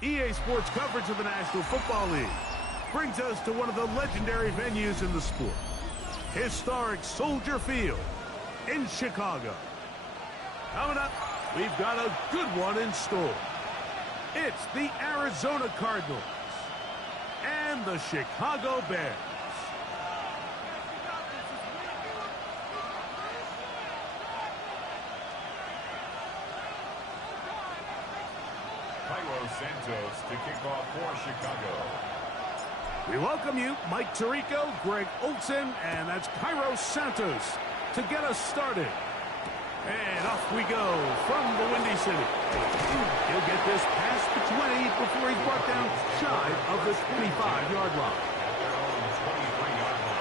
EA Sports coverage of the National Football League brings us to one of the legendary venues in the sport. Historic Soldier Field in Chicago. Coming up, we've got a good one in store. It's the Arizona Cardinals and the Chicago Bears. Santos to kick off for Chicago. We welcome you, Mike Tirico, Greg Olson, and that's Cairo Santos to get us started. And off we go from the Windy City. He'll get this past the 20 before he's brought down shy of the 25-yard line. At their own 23-yard line.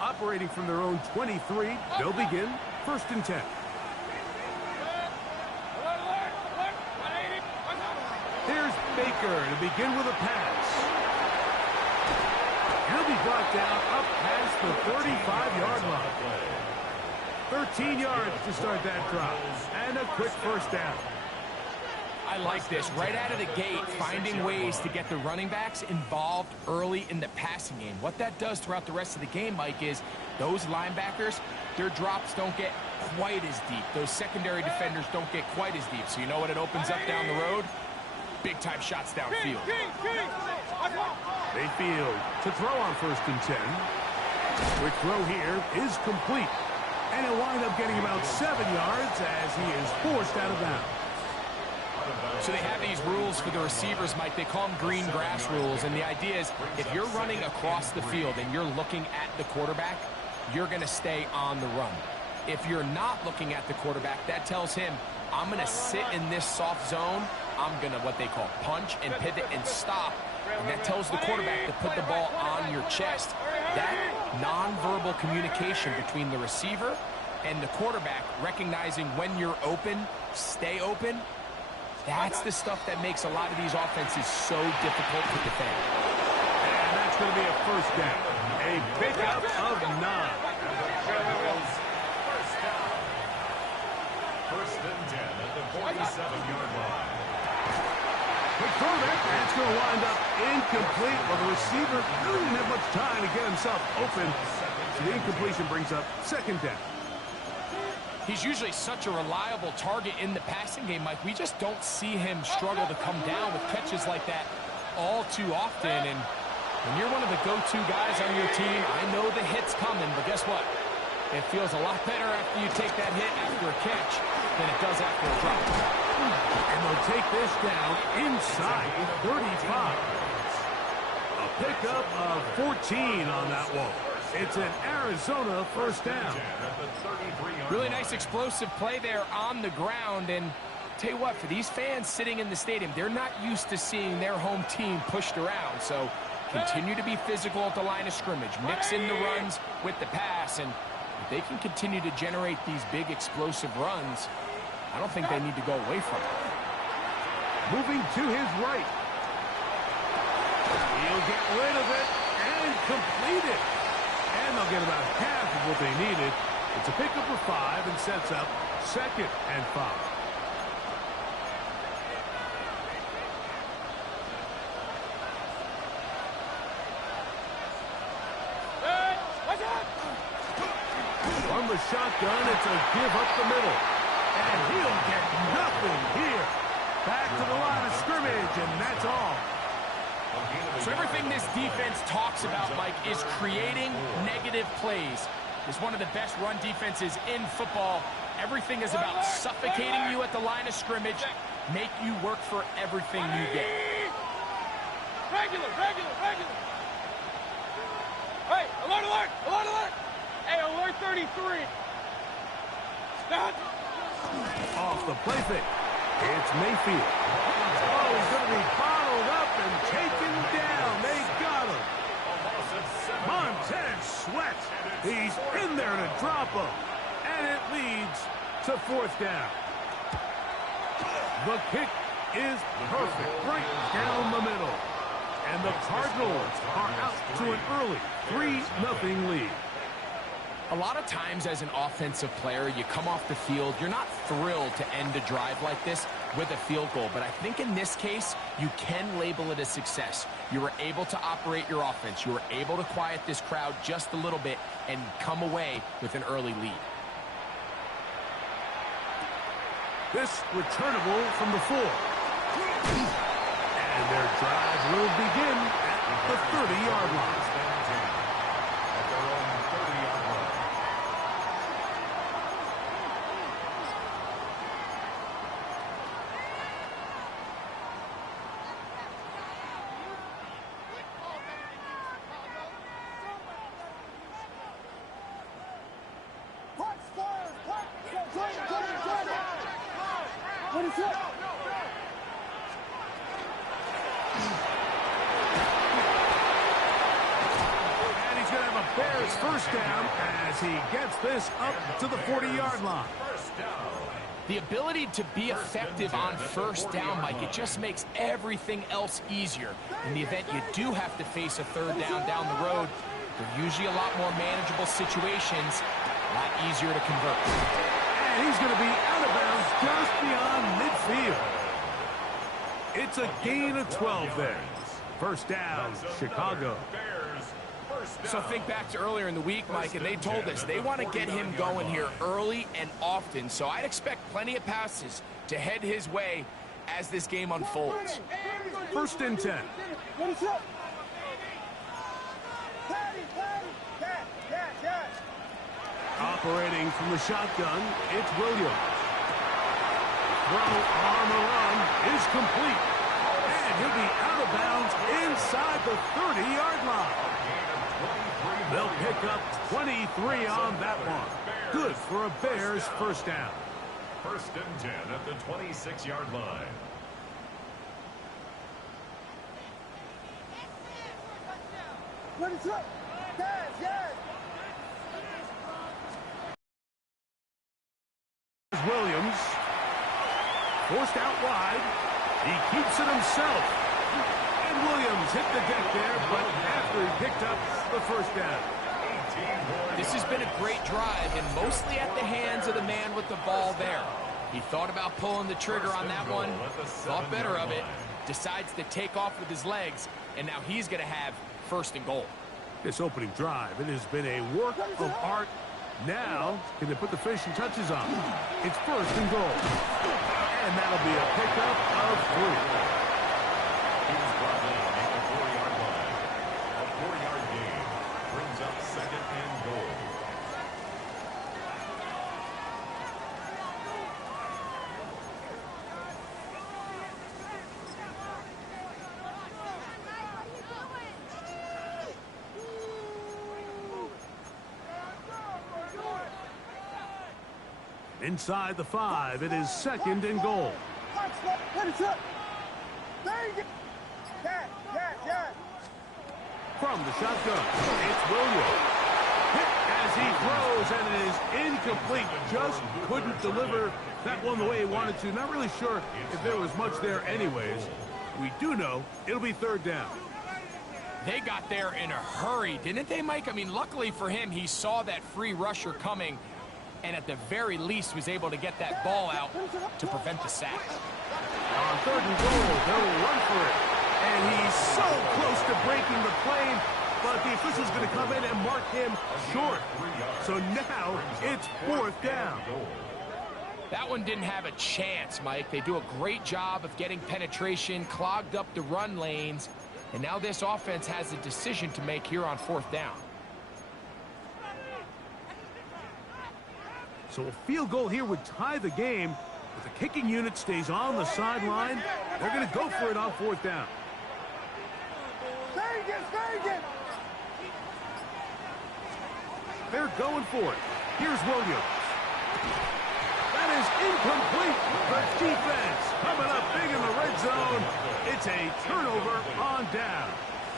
Operating from their own 23, they'll begin 1st and 10. Here's Baker to begin with a pass. He'll be brought down up past the 35-yard line. 13 yards to start that drive, and a quick first down. I like this. Right out of the gate, finding ways to get the running backs involved early in the passing game. What that does throughout the rest of the game, Mike, is those linebackers, their drops don't get quite as deep. Those secondary defenders don't get quite as deep. So you know what it opens up down the road? Big-time shots downfield. Mayfield to throw on 1st and 10. Quick throw here is complete. And he'll wind up getting about 7 yards as he is forced out of bounds. So they have these rules for the receivers, Mike. They call them green grass rules. And the idea is if you're running across the field and you're looking at the quarterback, you're going to stay on the run. If you're not looking at the quarterback, that tells him, I'm going to sit in this soft zone. I'm going to what they call punch and pivot and stop. And that tells the quarterback to put the ball on your chest. That nonverbal communication between the receiver and the quarterback, recognizing when you're open, stay open, that's the stuff that makes a lot of these offenses so difficult to defend. And that's going to be a first down. A pickup of 9. First down. 1st and 10 at the 47-yard line. Quick throw there. That's going to wind up incomplete. Well, the receiver really didn't have much time to get himself open. So the incompletion brings up 2nd down. He's usually such a reliable target in the passing game, Mike. We just don't see him struggle to come down with catches like that all too often. And when you're one of the go-to guys on your team, I know the hit's coming, but guess what? It feels a lot better after you take that hit after a catch than it does after a drop. And they'll take this down inside the 35. A pickup of 14 on that one. It's an Arizona first down. Really nice explosive play there on the ground. And tell you what, for these fans sitting in the stadium, they're not used to seeing their home team pushed around. So continue to be physical at the line of scrimmage. Mix in the runs with the pass. And if they can continue to generate these big explosive runs, I don't think they need to go away from it. Moving to his right. He'll get rid of it and complete it. And they'll get about half of what they needed. It's a pickup of 5 and sets up 2nd and 5. From the shotgun, it's a give up the middle. And he'll get nothing here. Back to the line of scrimmage, and that's all. So everything this defense talks about, Mike, is creating negative plays. It's one of the best run defenses in football. Everything is about suffocating you at the line of scrimmage, make you work for everything you get. Regular. Hey, alert. Hey, alert 33. Stop. Off the play fake. It's Mayfield. Oh, he's going to be bottled up and taken down. They He's in there to drop him. And it leads to 4th down. The kick is perfect, right down the middle. And the Cardinals are out to an early 3-0 lead. A lot of times as an offensive player, you come off the field, you're not thrilled to end a drive like this with a field goal. But I think in this case, you can label it a success. You were able to operate your offense. You were able to quiet this crowd just a little bit and come away with an early lead. This returnable from the 4. And their drive will begin at the 30-yard line. What is it? And he's going to have a Bears first down as he gets this up to the 40-yard line. The ability to be effective on first down, Mike, it just makes everything else easier. In the event you do have to face a third down the road, they're usually a lot more manageable situations, a lot easier to convert. And he's going to be out of bounds just beyond midfield. It's a gain of 12 there. First down, Chicago. So think back to earlier in the week, Mike, and they told us they want to get him going here early and often. So I'd expect plenty of passes to head his way as this game unfolds. First and 10. What is it? Operating from the shotgun, it's Williams. Throw on the run is complete. And he'll be out of bounds inside the 30-yard line. They'll pick up 23 on that one. Good for a Bears first down. First and 10 at the 26-yard line. What is it? Yes. Williams. Forced out wide. He keeps it himself. And Williams hit the deck there, but after he picked up the first down. This has been a great drive, and mostly at the hands of the man with the ball there. He thought about pulling the trigger on that one, thought better of it, decides to take off with his legs, and now he's going to have first and goal. This opening drive, it has been a work of art. Now, can they put the finishing touches on? It's first and goal. And that'll be a pickup of 3. He's brought down at the 4-yard line. A 4-yard gain brings up second and goal. Inside the 5, it is second and goal. From the shotgun, it's Williams. Hit as he throws, and it is incomplete. Just couldn't deliver that one the way he wanted to. Not really sure if there was much there anyways. We do know it'll be third down. They got there in a hurry, didn't they, Mike? I mean, luckily for him, he saw that free rusher coming, and at the very least was able to get that ball out to prevent the sack. On third and goal, they'll run for it. And he's so close to breaking the plane, but the official's going to come in and mark him short. So now it's fourth down. That one didn't have a chance, Mike. They do a great job of getting penetration, clogged up the run lanes, and now this offense has a decision to make here on fourth down. So a field goal here would tie the game. If the kicking unit stays on the sideline, they're going to go for it on fourth down. They're going for it. Here's Williams. That is incomplete. The defense coming up big in the red zone. It's a turnover on down.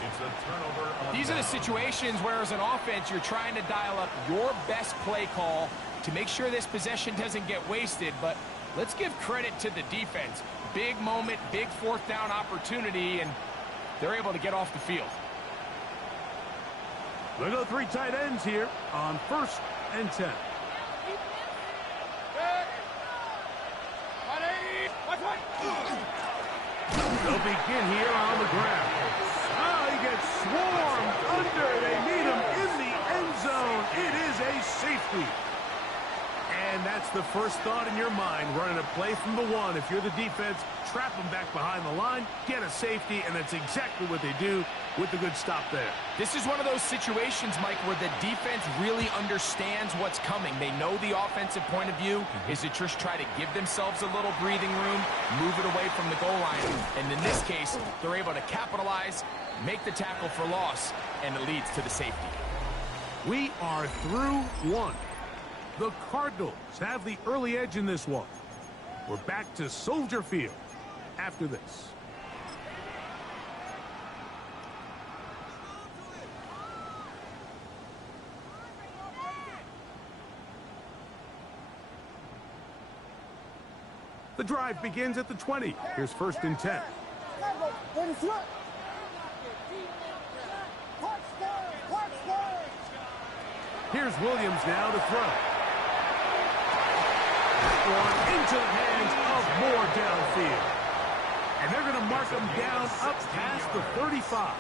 It's a turnover on These These are the situations where, as an offense, you're trying to dial up your best play call to make sure this possession doesn't get wasted. But let's give credit to the defense. Big moment, big fourth down opportunity, and they're able to get off the field. They go 3 tight ends here on 1st and 10. They'll begin here on the ground. Oh, he gets swarmed under. They need him in the end zone. It is a safety. And that's the first thought in your mind, running a play from the 1. If you're the defense, trap them back behind the line, get a safety, and that's exactly what they do with the good stop there. This is one of those situations, Mike, where the defense really understands what's coming. They know the offensive point of view is to just try to give themselves a little breathing room, move it away from the goal line. And in this case, they're able to capitalize, make the tackle for loss, and it leads to the safety. We are through 1. The Cardinals have the early edge in this one. We're back to Soldier Field after this. The drive begins at the 20. Here's 1st and 10. Here's Williams now to throw. That one into the hands of Moore downfield. And they're going to mark him down up past the 35.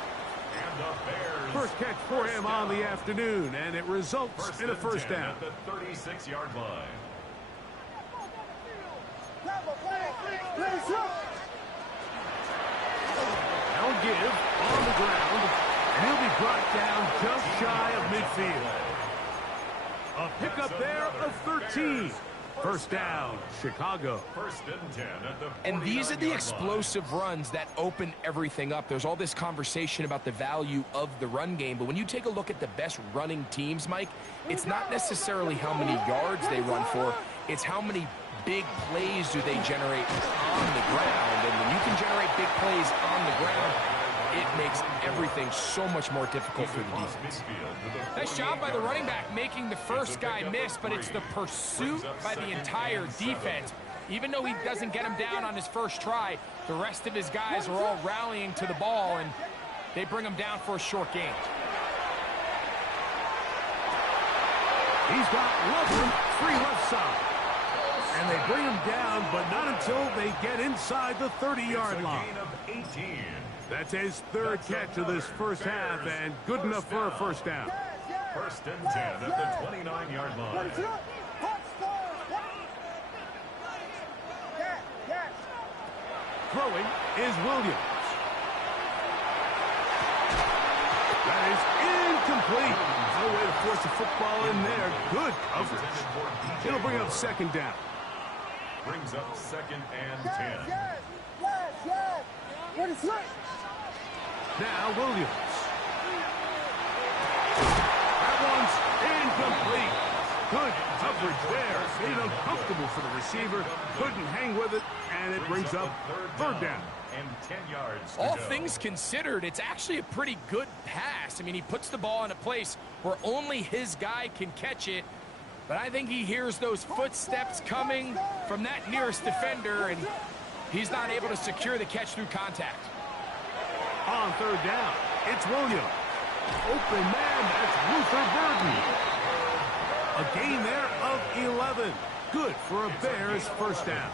First catch for him on the afternoon, and it results in a first down. At the 36-yard line. Now give on the ground, and he'll be brought down just shy of midfield. A pickup there of 13. First down, Chicago. 1st and 10 at the 49-yard And these are the line. explosive runs that open everything up. There's all this conversation about the value of the run game, but when you take a look at the best running teams, Mike, it's not necessarily how many yards they run for, it's how many big plays do they generate on the ground. And when you can generate big plays on the ground, it makes everything so much more difficult for the defense. Nice job by the running back making the first guy miss, but it's the pursuit by the entire defense. Even though he doesn't get him down on his first try, the rest of his guys are all rallying to the ball, and they bring him down for a short gain. He's got Loveland free left side. And they bring him down, but not until they get inside the 30-yard line. Gain of 18. That's his 3rd catch of this first half, and good enough for a first down. 1st and 10 at the 29-yard line. Throwing is Williams. That is incomplete. No way to force the football in there. Good coverage. It'll bring up 2nd down. Brings up 2nd and 10. Now Williams. That one's incomplete. Good coverage there. Made it uncomfortable for the receiver. Couldn't hang with it, and it brings up 3rd down. And 10 yards to All go. things considered, it's actually a pretty good pass. I mean, he puts the ball in a place where only his guy can catch it. But I think he hears those footsteps coming from that nearest defender, and he's not able to secure the catch through contact. On 3rd down, it's Williams. Open man, that's Luther Burden. A gain there of 11. Good for a Bears first down.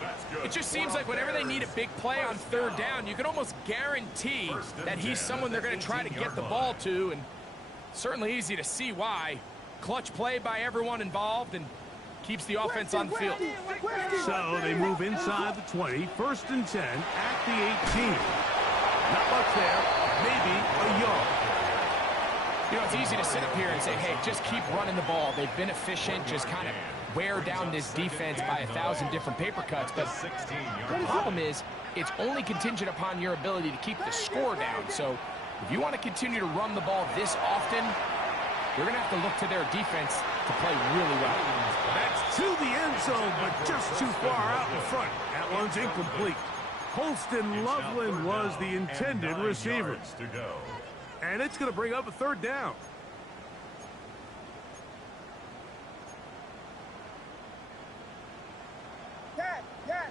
That's good. It just seems like whenever they need a big play on 3rd down, you can almost guarantee that he's someone they're going to try to get the ball to, and certainly easy to see why. Clutch play by everyone involved and keeps the offense on the field. So they move inside the 20, 1st and 10 at the 18. Not much there, maybe a yard. You know, it's easy to sit up here and say, hey, just keep running the ball. They've been efficient, just kind of wear down this defense by 1,000 different paper cuts. But the problem is, it's only contingent upon your ability to keep the score down. So if you want to continue to run the ball this often, you're going to have to look to their defense to play really well. That's to the end zone, but just too far out in front. That one's incomplete. Holston Loveland was the intended receiver. To go. And it's going to bring up a third down. Yes.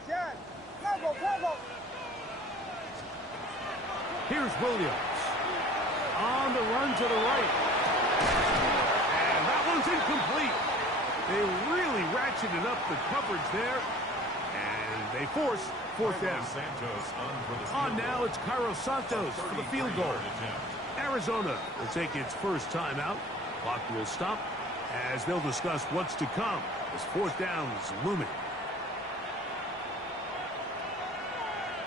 Go. Here's Williams. On the run to the right. And that one's incomplete. They really ratcheted up the coverage there. And they force fourth down. On now, it's Cairo Santos for the field goal. Arizona will take its first timeout. Clock will stop as they'll discuss what's to come as fourth down is looming.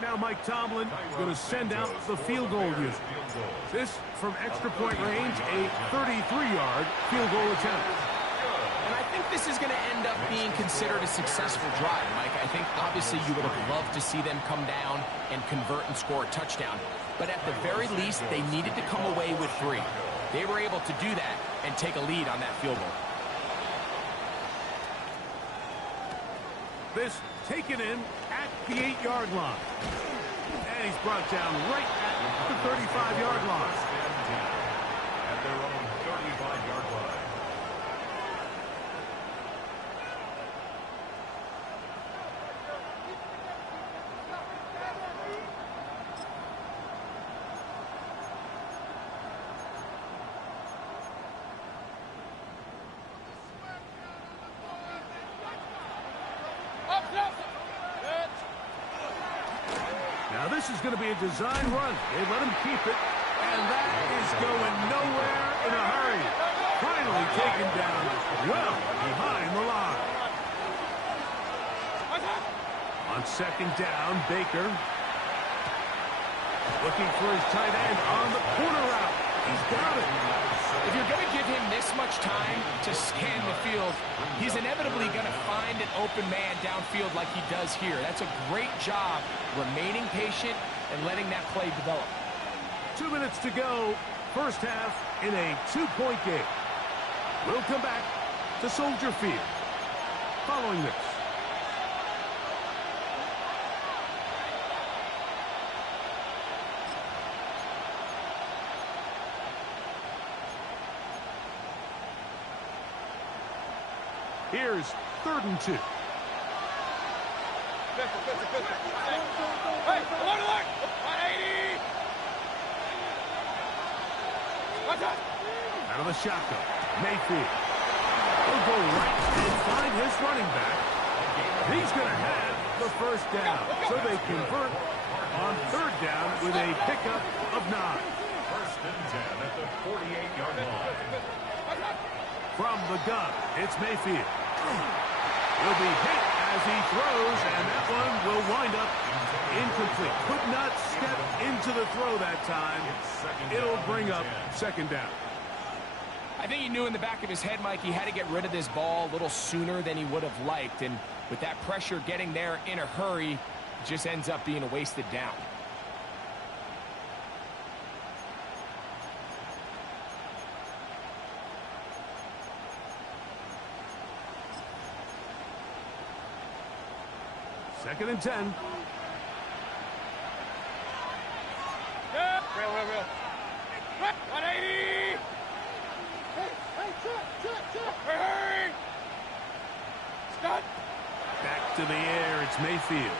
Now Mike Tomlin is going to send out the field goal unit. This from extra point range, a 33-yard field goal attempt. And I think this is going to end up being considered a successful drive, Mike. I think obviously you would have loved to see them come down and convert and score a touchdown. But at the very least, they needed to come away with 3. They were able to do that and take a lead on that field goal. This taken in at the 8-yard line. And he's brought down right at the 35-yard line. At their own 35-yard line. Now this is going to be a design run. They let him keep it, and that is going nowhere in a hurry. Finally taken down well behind the line. On second down, Baker looking for his tight end on the corner route. He's got it. If you're going to give him this much time to scan the field, he's inevitably going to find an open man downfield like he does here. That's a great job remaining patient and letting that play develop. 2 minutes to go, first half in a 2-point game. We'll come back to Soldier Field following this. Here's 3rd and 2. Hey, alert! 180! Out of the shotgun, Mayfield. He'll go right and find his running back. He's going to have the first down. So they convert on 3rd down with a pickup of 9. 1st and 10 at the 48-yard line. From the gun, it's Mayfield. He'll be hit as he throws, and that one will wind up incomplete. Could not step into the throw that time. It'll bring up 2nd down. I think he knew in the back of his head, Mike, he had to get rid of this ball a little sooner than he would have liked. And with that pressure getting there in a hurry, it just ends up being a wasted down. Second and 10. Real. 180! Hey, check! Hurry! Stop! Back to the air, it's Mayfield.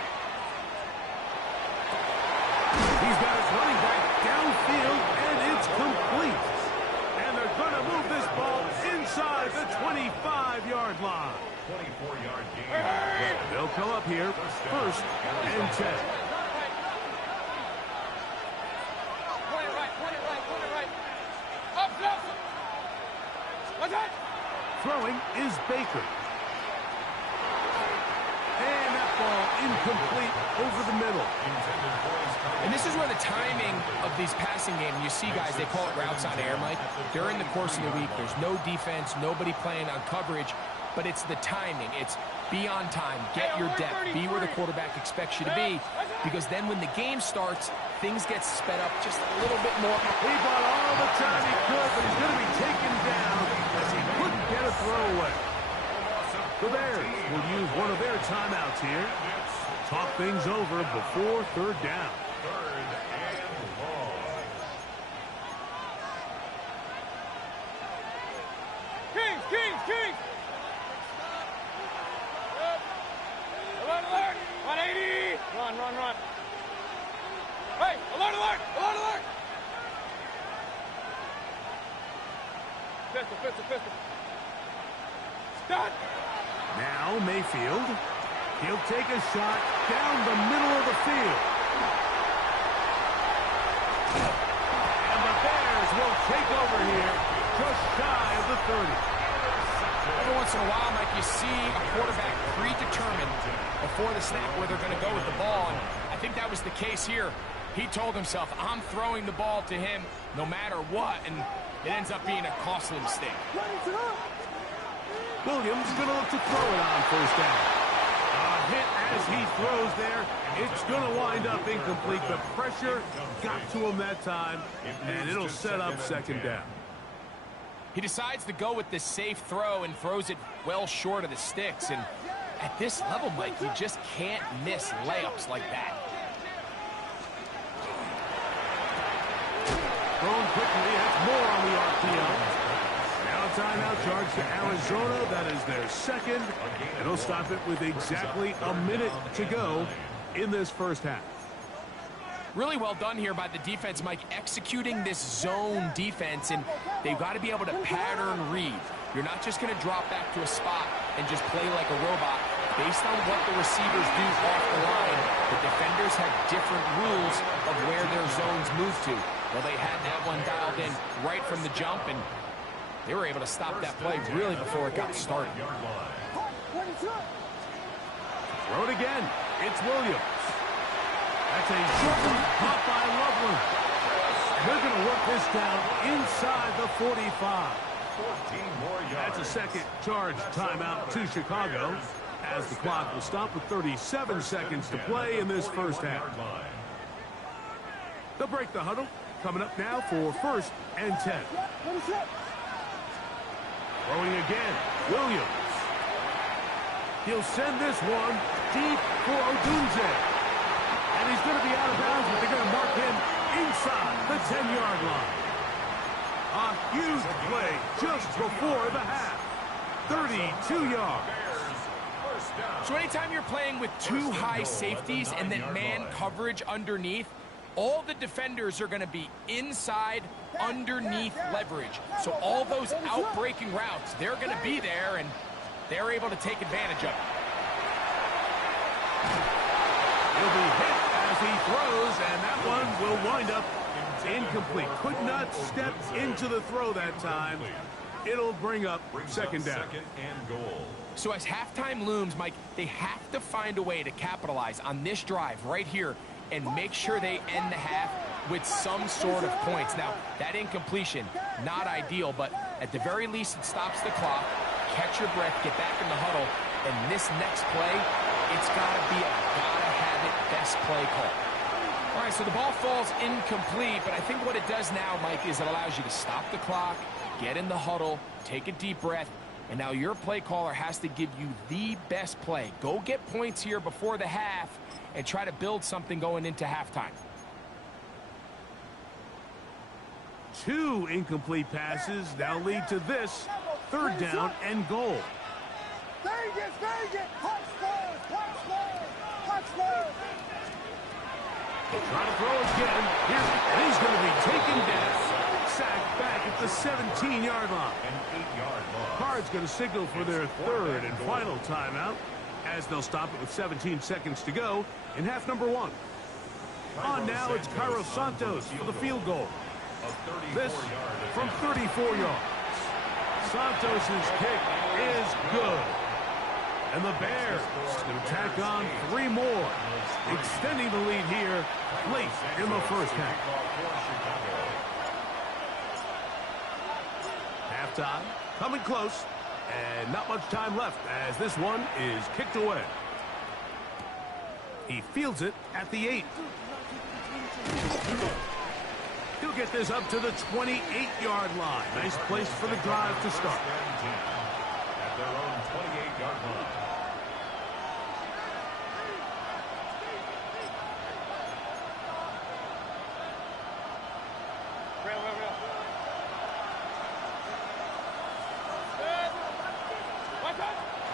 He's got his running back downfield, and it's complete. And they're going to move this ball inside the 25-yard line. 24-yard gain. They'll come up here, 1st and 10. Point it right. Up! Attack! Throwing is Baker. And that ball incomplete over the middle. And this is where the timing of these passing games, you see guys, they call it routes on air, Mike. During the course of the week, there's no defense, nobody playing on coverage, but it's the timing. It's be on time, get your depth, be where the quarterback expects you to be, because then when the game starts, things get sped up just a little bit more. He got all the time he could, but he's going to be taken down as he couldn't get a throwaway. The Bears will use one of their timeouts here. Talk things over before 3rd down. 3rd and long. Pistol, pistol, pistol. Start. Now Mayfield. He'll take a shot down the middle of the field. And the Bears will take over here just shy of the 30. Every once in a while, Mike, you see a quarterback predetermined before the snap where they're going to go with the ball. And I think that was the case here. He told himself, I'm throwing the ball to him no matter what, and it ends up being a costly mistake. Williams going to look to throw it on first down. A hit as he throws there. It's going to wind up incomplete. The pressure got to him that time, and it'll set up second down. He decides to go with the safe throw and throws it well short of the sticks. And at this level, Mike, you just can't miss layups like that. Thrown quickly. That's more on the RPO. Now a timeout charge to Arizona. That is their second. It'll stop it with exactly a minute to go in this first half. Really well done here by the defense, Mike, executing this zone defense, and they've got to be able to pattern read. You're not just going to drop back to a spot and just play like a robot. Based on what the receivers do off the line, the defenders have different rules of where their zones move to. Well, they had that one dialed in right from the jump, and they were able to stop that play really before it got started. Throw it again. It's Williams. That's a short one caught by Loveland. They're going to work this down inside the 45. 14 more yards. That's a second charge timeout to Chicago as the clock will stop with 37 seconds to play in this first half. They'll break the huddle. Coming up now for first and 10. Throwing again. Williams. He'll send this one deep for Odunze. And he's going to be out of bounds, but they're going to mark him inside the 10-yard line. A huge play just before the half. 32 yards. So anytime you're playing with two high safeties and then man coverage underneath, all the defenders are going to be inside, underneath leverage. So all those out-breaking routes, they're going to be there, and they're able to take advantage of it. He'll be hit as he throws, and that one will wind up incomplete. Could not step into the throw that time. It'll bring up second down. Second and goal. So as halftime looms, Mike, they have to find a way to capitalize on this drive right here and make sure they end the half with some sort of points. Now, that incompletion, not ideal, but at the very least it stops the clock. Catch your breath, get back in the huddle, and this next play, it's got to be a gotta-have-it best play call. All right, so the ball falls incomplete, but I think what it does now, Mike, is it allows you to stop the clock, get in the huddle, take a deep breath, and now your play caller has to give you the best play. Go get points here before the half and try to build something going into halftime. Two incomplete passes now lead to this third down and goal. Vegas! He'll try to throw again. And he's going to be taken down. Sacked back at the 17-yard line. An 8-yard loss. Cards going to signal for their third and final timeout as they'll stop it with 17 seconds to go in half number one. On now, it's Cairo Santos for the field goal. This from 34 yards. Santos' kick is good. And the Bears going to tack on 3 more, extending the lead here late in the first half. Halftime coming close, and not much time left as this one is kicked away. He fields it at the 8. He'll get this up to the 28-yard line. Nice place for the drive to start. At their own 28-yard line.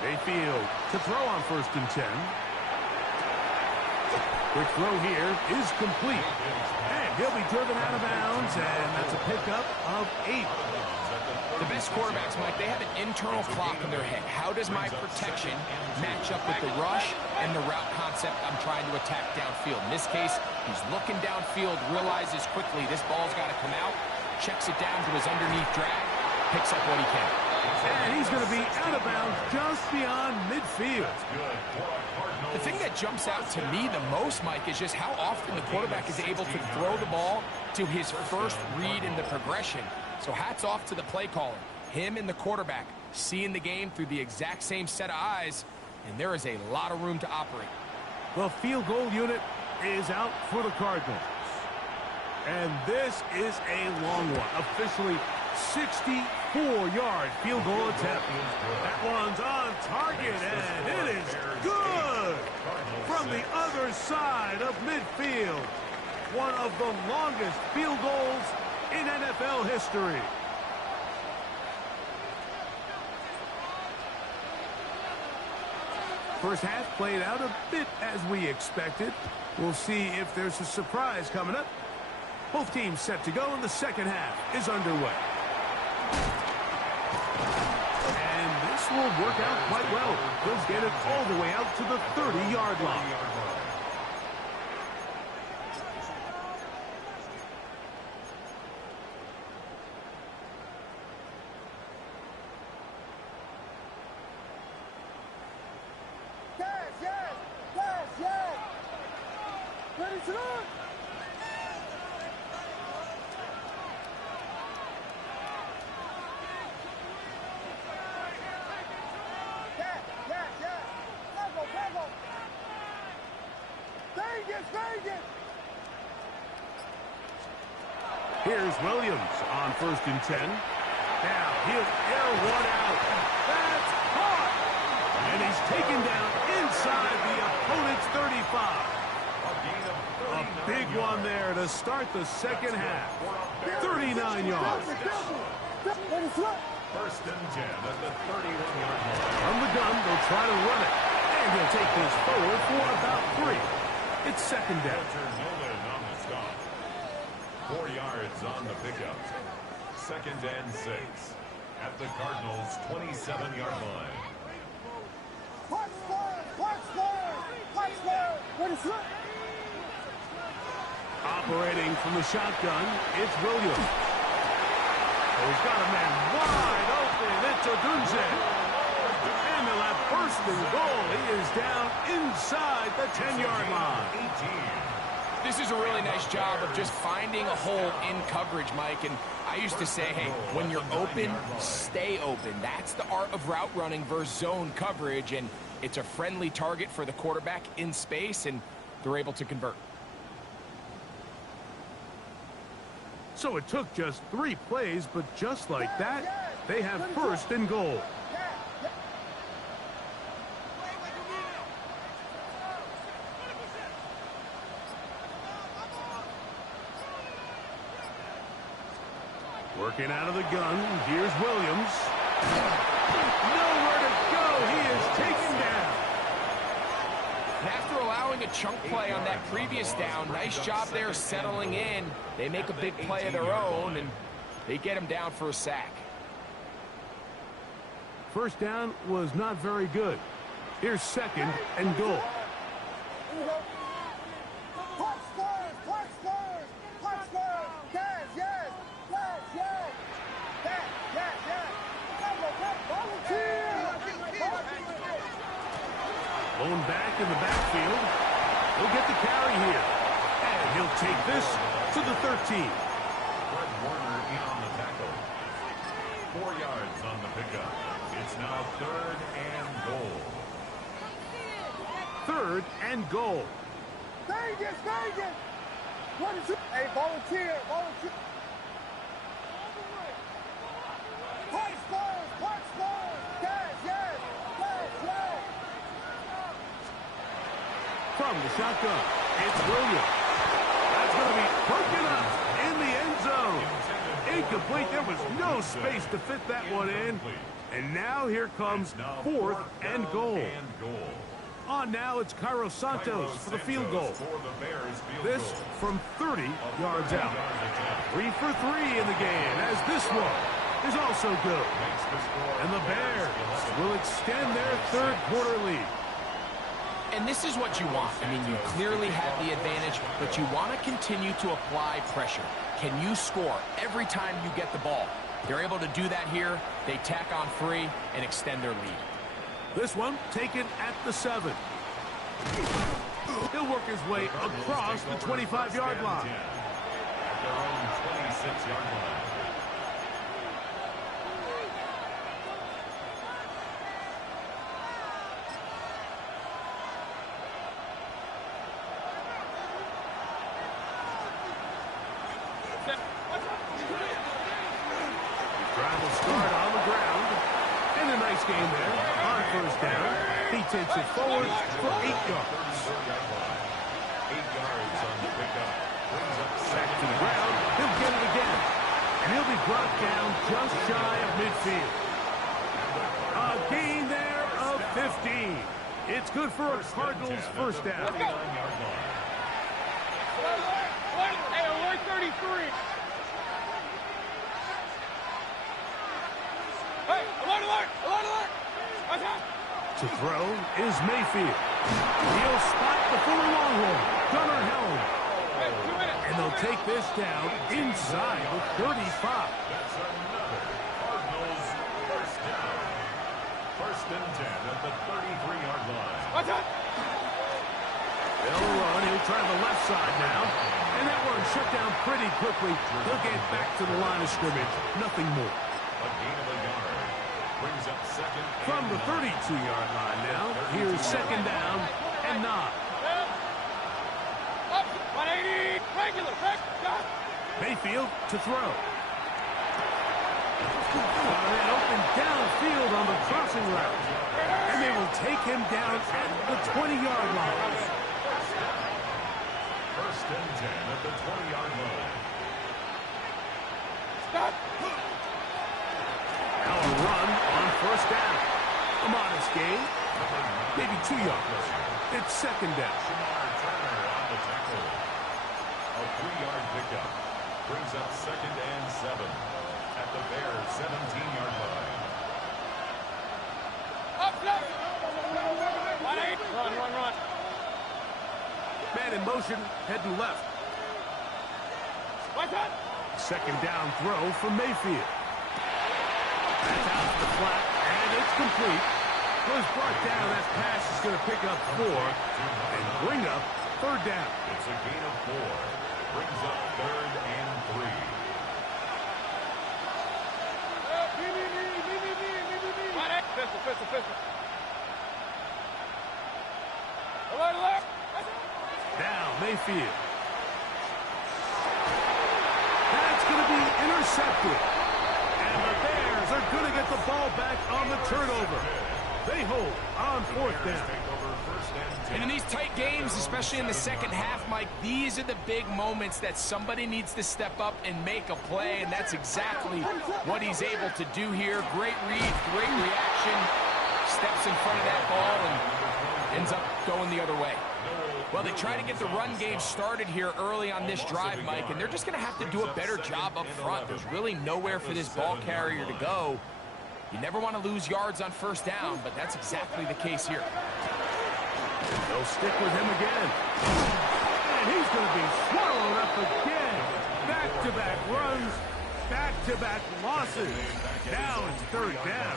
Mayfield to throw on first and 10. Quick throw here is complete. And He'll be driven out of bounds, and that's a pickup of 8. The best quarterbacks, Mike, they have an internal clock in their head. How does my protection match up with the rush and the route concept I'm trying to attack downfield? In this case, he's looking downfield, realizes quickly this ball's got to come out, checks it down to his underneath drag, picks up what he can. And he's going to be out of bounds just beyond midfield. The thing that jumps out to me the most, Mike, is just how often the quarterback is able to throw the ball to his first read in the progression. So hats off to the play caller. Him and the quarterback seeing the game through the exact same set of eyes, and there is a lot of room to operate. The field goal unit is out for the Cardinals. And this is a long one. Officially 64-yard field goal attempt. That one's on target, and it is good from the other side of midfield. One of the longest field goals in NFL history. First half played out a bit as we expected. We'll see if there's a surprise coming up. Both teams set to go, and the second half is underway. And this will work out quite well. He'll get it all the way out to the 30-yard line. Ready to run! Here's Williams on 1st and 10. Now he'll air one out. That's caught! And he's taken down inside the opponent's 35. A big one there to start the second half. 39 yards. First and 10 at the 31-yard line. From the gun, they'll try to run it. And he'll take this forward for about 3. It's second down. On the stop. 4 yards on the pickup. Second and 6 at the Cardinals' 27-yard line. Operating from the shotgun, it's Williams. He's got a man wide open. It's Odunze. And they'll have first and goal. He is down inside the 10-yard line. This is a really nice job of just finding a hole in coverage, Mike. And I used to say, hey, when you're open, stay open. That's the art of route running versus zone coverage. And it's a friendly target for the quarterback in space, and they're able to convert. So it took just 3 plays, but just like that, they have first and goal. Working out of the gun, here's Williams. Nowhere to go, he is taken down. And after allowing a chunk play on that previous down, nice job there settling in. They make a big play of their own, and they get him down for a sack. First down was not very good. Here's second and goal. Blown back in the backfield. He'll get the carry here. And he'll take this to the 13. Fred Warner in on the tackle. 4 yards on the pickup. It's now 3rd and goal. 3rd and goal. Vegas! Hey, volunteer! From the shotgun, it's Williams. That's going to be broken up in the end zone. Incomplete. There was no space to fit that one in. And now here comes 4th and goal. On now, it's Cairo Santos for the field goal. This from 30 yards out. 3 for 3 in the game, as this one is also good. And the Bears will extend their third quarter lead. And this is what you want. I mean, you clearly have the advantage, but you want to continue to apply pressure. Can you score every time you get the ball? They're able to do that here. They tack on 3 and extend their lead. This one taken at the 7. He'll work his way across the 25-yard line. At their own 26-yard line. Drive will start on the ground. And a nice game there on first down. He takes it forward for 8 yards. 8 yards on the pickup. Brings up Back to the ground. He'll get it again. And he'll be brought down just shy of midfield. A gain there of 15. It's good for a Cardinals first down. Hey, alert 33. Hey, alert, alert, alert, alert. What's that? To throw is Mayfield. He'll spot the Fuller Longhorn. Gunnar Helm. Hey, 2 minutes. And they'll take this down inside the 35. That's another Cardinals first down. First and 10 at the 33-yard line. What's that? They'll run. He'll try the left side now. And that one shut down pretty quickly. He'll get back to the line of scrimmage. Nothing more. A gain of a yard. Brings up second. From the 32-yard line now, here's second down and 9. Up, 180. Regular, regular. Mayfield to throw. And open downfield on the crossing route. And they will take him down at the 20-yard line. First and 10 at the 20-yard line. Stop. Now a run on first down. A modest gain. Maybe 2 yards. It's second down. Turner on the tackle. A 3-yard pickup. Brings up second and 7 at the Bears' 17-yard line. Up, left. 180. Run, run, run. Man in motion, heading left. What's that? Second down throw from Mayfield. That's out to the flat, and it's complete. Was brought down. That pass is going to pick up 4 and bring up third down. It's a gain of 4. Brings up third and 3. Pistol, pistol, pistol. Alert, alert. Down, Mayfield. That's going to be intercepted. And the Bears are going to get the ball back on the turnover. They hold on fourth down. And in these tight games, especially in the second half, Mike, these are the big moments that somebody needs to step up and make a play, and that's exactly what he's able to do here. Great read, great reaction, steps in front of that ball and ends up going the other way. Well, they try to get the run game started here early on this drive, Mike, and they're just going to have to do a better job up front. There's really nowhere for this ball carrier to go. You never want to lose yards on first down, but that's exactly the case here. They'll stick with him again. And he's going to be swallowed up again. Back-to-back runs, back-to-back losses. Now it's third down.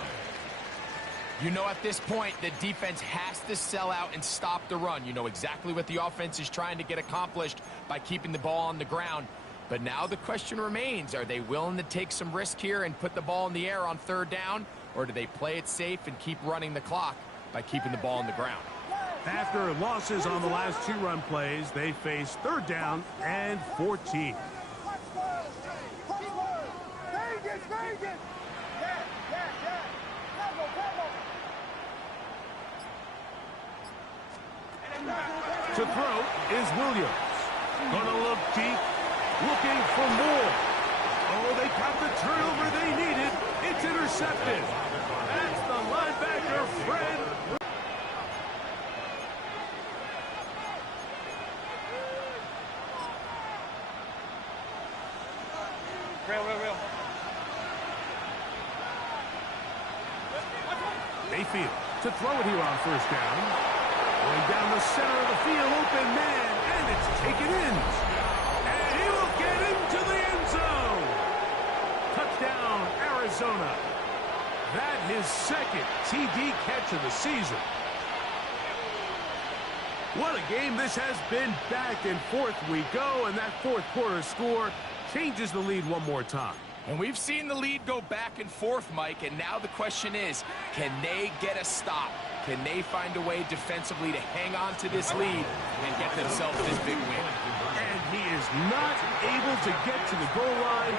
You know, at this point, the defense has to sell out and stop the run. You know exactly what the offense is trying to get accomplished by keeping the ball on the ground. But now the question remains, are they willing to take some risk here and put the ball in the air on third down? Or do they play it safe and keep running the clock by keeping the ball on the ground? After losses on the last 2 run plays, they face third down and 14. To throw is Williams. Gonna look deep, looking for more. Oh, they got the turnover they needed. It's intercepted. That's the linebacker, Fred. Real. Mayfield to throw it here on first down. Going down the center of the field, open man, and it's taken in. And he will get into the end zone. Touchdown, Arizona. That his second TD catch of the season. What a game this has been. Back and forth we go, and that fourth quarter score changes the lead one more time. And we've seen the lead go back and forth, Mike, and now the question is, can they get a stop? Can they find a way defensively to hang on to this lead and get themselves this big win? And he is not able to get to the goal line,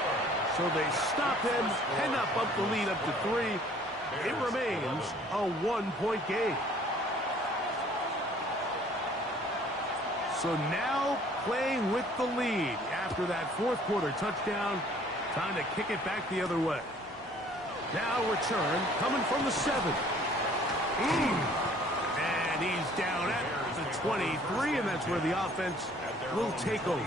so they stop him, and up the lead up to 3. It remains a 1-point game. So now playing with the lead after that fourth quarter touchdown. Time to kick it back the other way. Now return coming from the 7. And he's down at the 23, and that's where the offense will take over.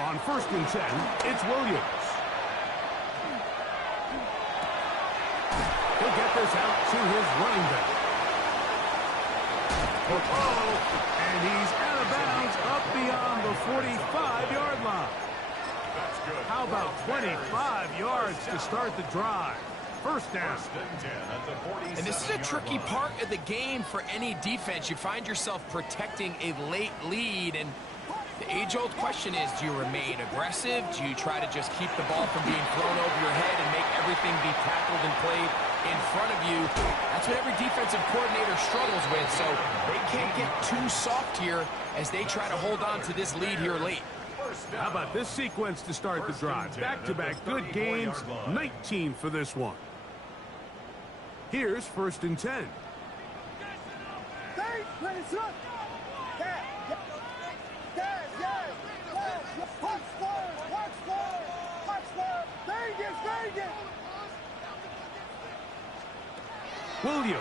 On first and 10, it's Williams. He'll get this out to his running back. And he's out of bounds up beyond the 45-yard line. How about 25 yards to start the drive? First down. And this is a tricky part of the game for any defense. You find yourself protecting a late lead, and the age-old question is, do you remain aggressive? Do you try to just keep the ball from being thrown over your head and make everything be tackled and played in front of you? That's what every defensive coordinator struggles with, so they can't get too soft here as they try to hold on to this lead here late. How about this sequence to start the drive? Back-to-back good games, 19 for this one. Here's first and 10. Williams.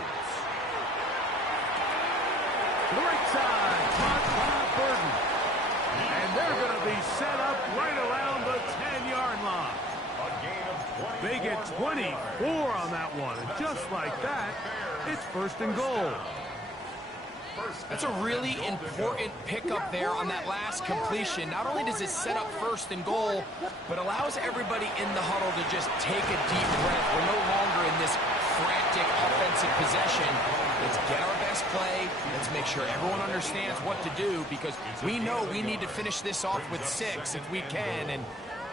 To the right side, caught by Burton. And they're going to be set up right around the 10-yard line. They get 24 on that one, and just like that, it's first and goal. That's a really important pickup there on that last completion. Not only does it set up first and goal, but allows everybody in the huddle to just take a deep breath. We're no longer in this frantic offensive possession. Let's get our best play. Let's make sure everyone understands what to do, because we know we need to finish this off with 6 if we can, and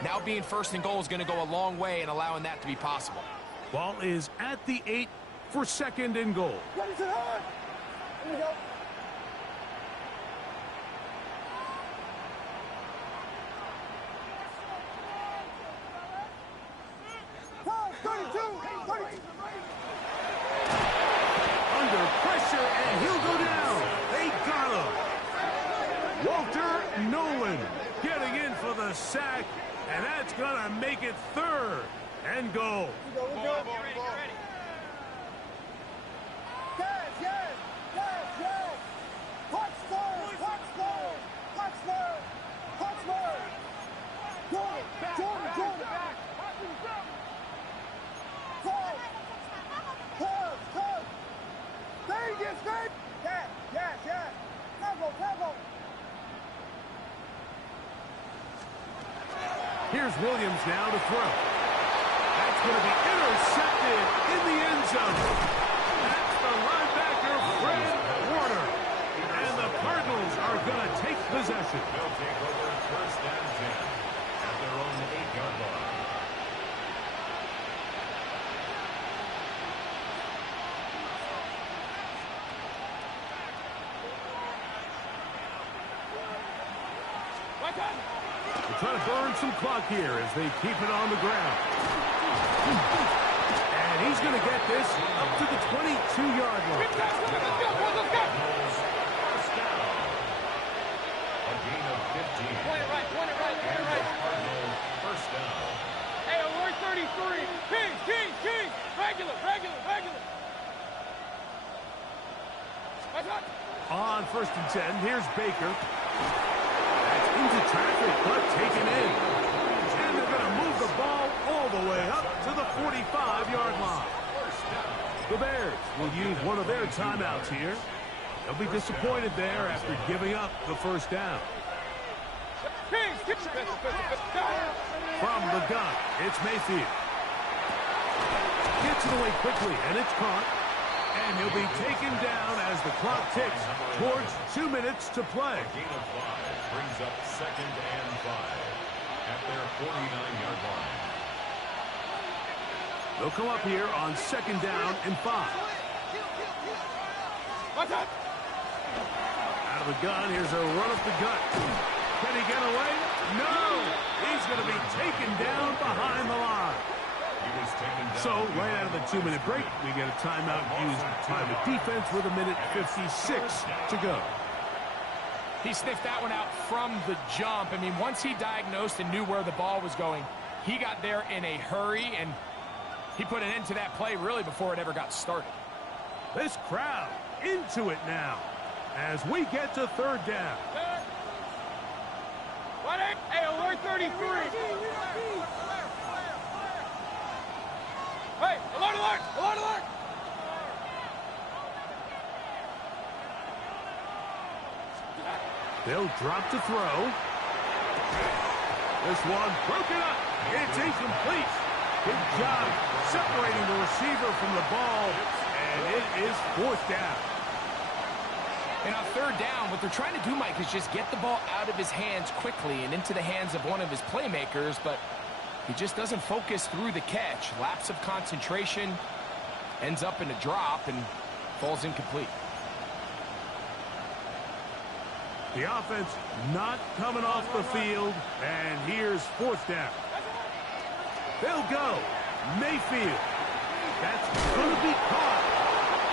now being first and goal is going to go a long way in allowing that to be possible. Ball is at the 8 for second and goal. Here we go. Under pressure, and he'll go down. They got him. Walter Nolan getting in for the sack, and that's going to make it third and goal. Get ready. Yes. Touchdown. Jordan. Yes. Tempo. Here's Williams now to throw. That's going to be intercepted in the end zone. That's the linebacker, Fred Warner. And the Cardinals are going to take possession. They'll take over first and 10 at their own 8-yard line. They're trying to burn some clock here as they keep it on the ground. And he's going to get this up to the 22-yard line. Let's go. First down. A gain of 15. Point it right. And the Cardinals first down. Hey, we're 33. King. leads end. Here's Baker. That's into traffic, but taken in. And they're going to move the ball all the way up to the 45-yard line. The Bears will use one of their timeouts here. They'll be disappointed there after giving up the first down. From the gun, it's Mayfield. Gets it away quickly, and it's caught. And he'll be taken down as the clock ticks towards 2 minutes to play. A gain of 5 brings up 2nd and 5 at their 49-yard line. They'll come up here on 2nd down and 5. Out of the gun, here's a run up the gut. Can he get away? No! He's going to be taken down behind the line. So, right out of the 2-minute break, we get a timeout used by the defense with 1:56 to go. He sniffed that one out from the jump. I mean, once he diagnosed and knew where the ball was going, he got there in a hurry, and he put an end to that play really before it ever got started. This crowd into it now as we get to 3rd down. Hey, alert 33. Hey, alert, alert, alert, alert. They'll drop to throw. This one broken up. It's incomplete. Good job separating the receiver from the ball, and it is 4th down. And on 3rd down, what they're trying to do, Mike, is just get the ball out of his hands quickly and into the hands of one of his playmakers, but he just doesn't focus through the catch. Lapse of concentration, ends up in a drop, and falls incomplete. The offense not coming off the field, and here's 4th down. They'll go. Mayfield. That's going to be caught.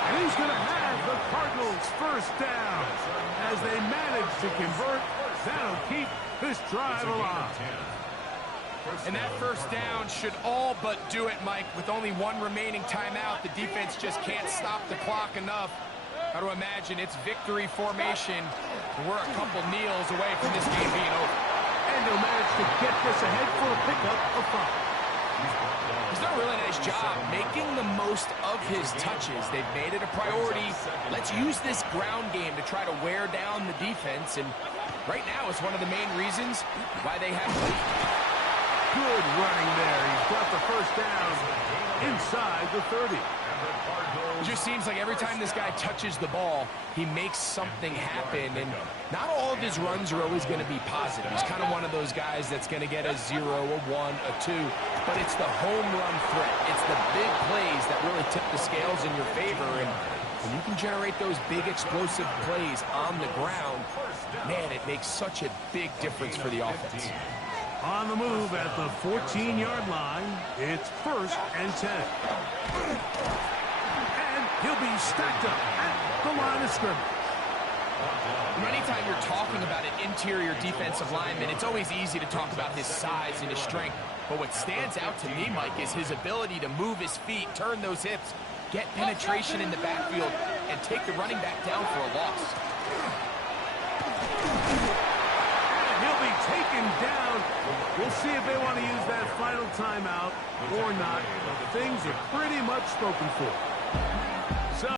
And he's going to have the Cardinals' 1st down. As they manage to convert, that'll keep this drive alive. And that 1st down should all but do it, Mike. With only 1 remaining timeout, the defense just can't stop the clock enough. Got to imagine it's victory formation. We're a couple kneels away from this game being over. And they'll manage to get this ahead for a pickup of 5. He's done a really nice job making the most of his touches. They've made it a priority. Let's use this ground game to try to wear down the defense. And right now, it's one of the main reasons why they have the lead. Good running there. He's got the 1st down inside the 30. It just seems like every time this guy touches the ball, he makes something happen. And not all of his runs are always going to be positive. He's kind of one of those guys that's going to get a 0, a 1, a 2. But it's the home run threat. It's the big plays that really tip the scales in your favor. And when you can generate those big explosive plays on the ground, man, it makes such a big difference for the offense. On the move at the 14-yard line, it's 1st and 10. And he'll be stacked up at the line of scrimmage. Anytime you're talking about an interior defensive lineman, it's always easy to talk about his size and his strength. But what stands out to me, Mike, is his ability to move his feet, turn those hips, get penetration in the backfield, and take the running back down for a loss. And he'll be taken down. We'll see if they want to use that final timeout or not. But things are pretty much spoken for.